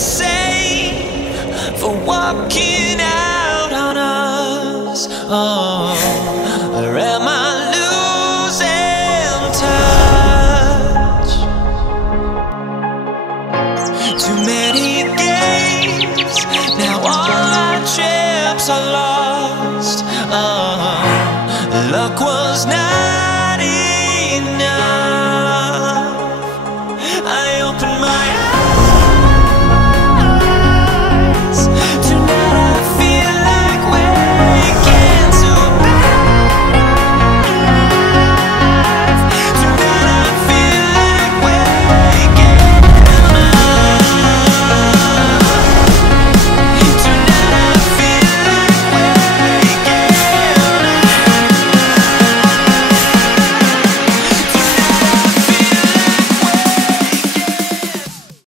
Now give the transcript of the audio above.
same for walking out on us? Oh, or am I losing touch? Too many games, now all our chips are lost.